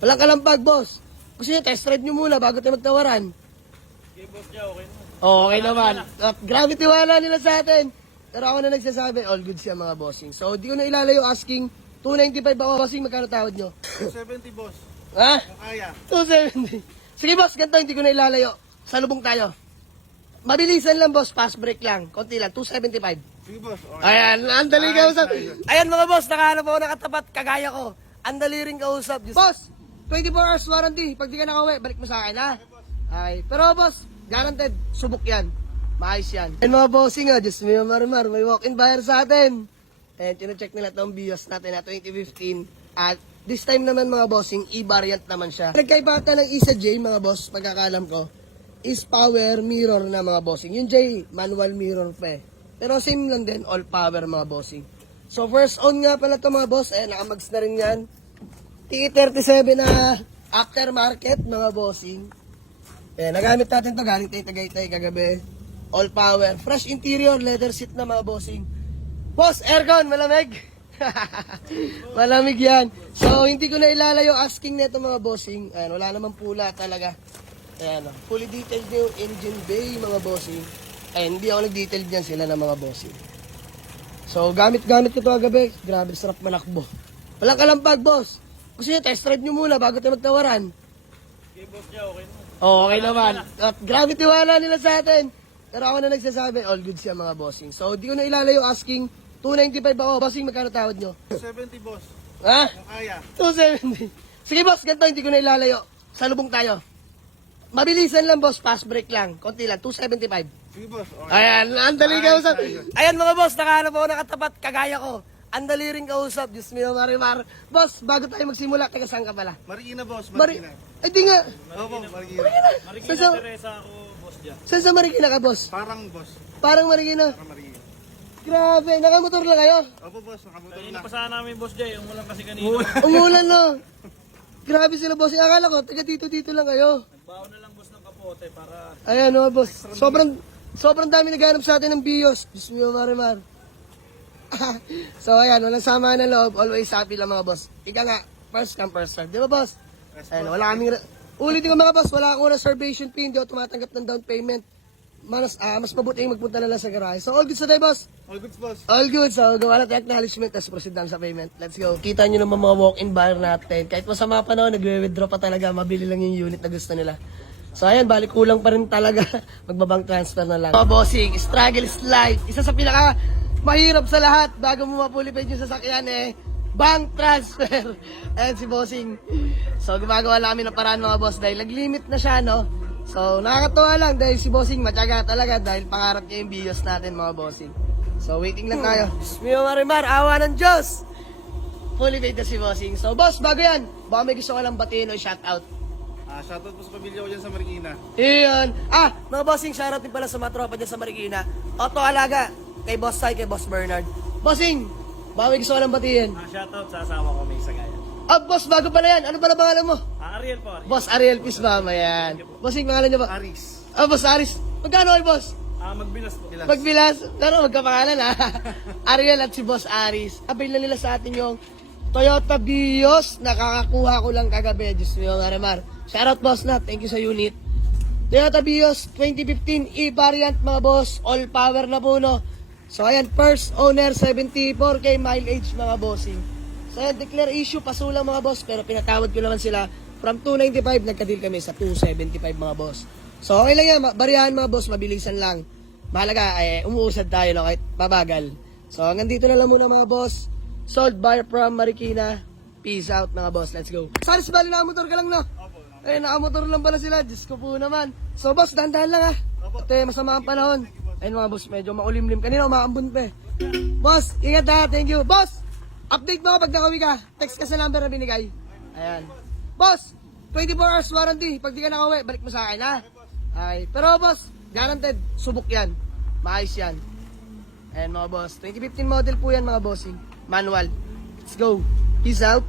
Walang kalampag, boss. Gusto nyo, test ride nyo muna bago tayo magtawaran. Okay, boss Joe, okay naman. Okay naman. Grabe tiwala nila sa atin. Pero ako na nagsasabi, all good siya mga bossing. So, di ko na ilalayo asking 295 ako, bossing, magkano tawad nyo? 270, boss. Ha? Kung kaya. 270. Sige, boss, ganito, hindi ko na ilalayo. Salubong tayo. Mabilisan lang, boss, fast break lang. Konti lang, 275. Sige, boss. Okay. Ayan, ang dali Nice, kausap. nice. Ayan mga boss, nakahanap ako nakatapat, kagaya ko. Ang dali rin kausap. Boss, 24 hours warranty. Pag di ka nakauwi, balik mo sa akin, ha? Okay. Pero boss, guaranteed, subok yan. Maayos yan. And mga bossing ha, just may marimar, may walk-in buyer sa atin. And tine-check nila itong BIOS natin na 2015. At this time naman mga bossing, e-variant naman siya. Nagkaibata ng isa J, mga boss, pagkakalam ko, is power mirror na mga bossing. Yung J, manual mirror pa eh. Pero same lang din, all power mga bossing. So first on nga pala ito mga boss, eh nakamags na rin yan. T37 na aftermarket mga bossing. Eh nagamit natin to galing tayo Tagaytay kagabi. All power, fresh interior, leather seat na mga bossing. Boss, aircon, malamig. Malamig yan. So hindi ko na ilalayo asking nito mga bossing. Ayan, wala namang pula talaga. Ayan, fully detailed yung engine bay mga bossing. Ay, hindi ako nag-detail dyan sila ng mga bossing. So, gamit-gamit ko ito kagabi. Grabe, sarap manakbo. Walang kalampag, boss. Gusto nyo, test drive nyo muna bago tayo magtawaran. Okay, boss Joe, okay naman. Okay naman. Grabe tiwala nila sa atin. Pero ako na nagsasabi, all good siya mga bossing. So, di ko na ilalayo asking 295 ako. Bossing, magkano tawad nyo? 270, boss. Ha? Kung kaya. 270. Sige, boss, ganito, hindi ko na ilalayo. Salubong tayo. Mabilisan lang, boss. Fast break lang. Konti lang, 275. Sige, boss. Okay. Ayan, ang dali Nice, kausap. nice. Ayan mga boss, nakahanap ako nakatapat, kagaya ko. Ang dali rin kausap, Diyos mio, marimar. Boss, bago tayo magsimula, taga saan ka pala? Marikina, boss. Mari... Marikina. Ay, di nga. Opo, Marikina. Saan sa... Teresa ako, boss Joe. Saan sa Marikina ka, boss? Parang, boss. Parang Marikina. Parang Marikina. Grabe, nakamotor lang kayo. Opo, boss. Nakamotor Kanina na. pa sana namin, Boss Jay. Umulan kasi kanina. Umulan no. Grabe sila, boss. Akala ko, taga dito na kayo. Nagbaon na lang, boss, ng kapote para... Ayan, no, boss. Sobrang dami naghanap sa atin ng BIOS. Diyos mio, marimar. So, ayan, walang sama na loob. Always happy lang mga boss. Ika nga, first come, first serve. Di ba, boss? Ayan, wala kaming... Ulitin ko mga boss, wala akong reservation fee. Hindi ako tumatanggap ng down payment. Mas mabuti yung magpunta na lang sa garage. So, all good sa day, boss? All goods, boss. All good. So, gawa natin acknowledgement. Tapos proceed down sa payment. Let's go. Kita nyo naman mga walk-in buyer natin. Kahit masama pa noon, nagwe-withdraw pa talaga. Mabili lang yung unit na gusto nila. So, ayan, balik kulang pa rin talaga. Magbabang transfer na lang. Mga bossing, struggle is life. Isa sa pinaka mahirap sa lahat bago mo mapulipid yung sasakyan bank transfer. Ayan si bossing. So, gumagawa namin ng paraan mga boss dahil nag-limit na siya, no? So, nakakatuwa lang dahil si bossing matyaga talaga dahil pangarap niya yung BIOS natin mga bossing. So, waiting lang tayo. Mio Marimar, awa ng Diyos! Fully paid na si bossing. So, boss, bago yan, baka may gusto ko lang batiin o shoutout. Shoutout po sa pamilya ko dyan sa Marikina. Iyon. Mga bossing, shoutout din pala sa mga tropa dyan sa Marikina. Otto Alaga, kay Boss Sai, kay Boss Bernard. Bossing, baka may gusto ko lang batiin. Shoutout sa asawa ko, may Sagaya. Boss, bago pala yan. Ano pala pangalan mo? Ariel po, Ariel. Boss Ariel Pisbama, yan. Bossing, pangalan niya ba? Aris. Boss Aris. Magkano kay boss? Magbilas po. Magbilas. Pero magkapangalan ha. Ariel at si Boss Aris. Avail na nila sa atin yung Toyota Vios. Nakakakuha ko lang kagabi. Diyos mo yung Marimar. Shoutout boss na. Thank you sa unit. Toyota Vios 2015 e-variant mga boss. All power na po no. So ayan, first owner 74k mileage mga bossing. So ayan, declare issue, pasulang mga boss. Pero pinatawad ko naman sila. From 295, nagka-deal kami sa 275 mga boss. So okay lang yan, bariyahan mga boss, mabilisan lang. Mahalaga, umuusad tayo no, kahit mabagal. So hanggang dito na lang muna mga boss. Sold buyer from Marikina. Peace out mga boss, let's go. Saris bali nakamotor ka lang no? Nakamotor lang pala sila, Diyos ko po naman. So boss, dahan-dahan lang ha. At masama ang panahon. Ayun mga boss, medyo makulimlim. Kanina umaambon pa Boss, ingat ha, thank you. Boss, update mo pag nakauwi ka. Text ka sa number na binigay. Ayan. Boss, 24 hours warranty. Pag di ka nakauwi, balik mo sa akin ha. Ay, pero boss, guaranteed, subok yan. Maayos yan. Ayan mga boss, 2015 model po yan mga bossing. Manual. Let's go. Peace out.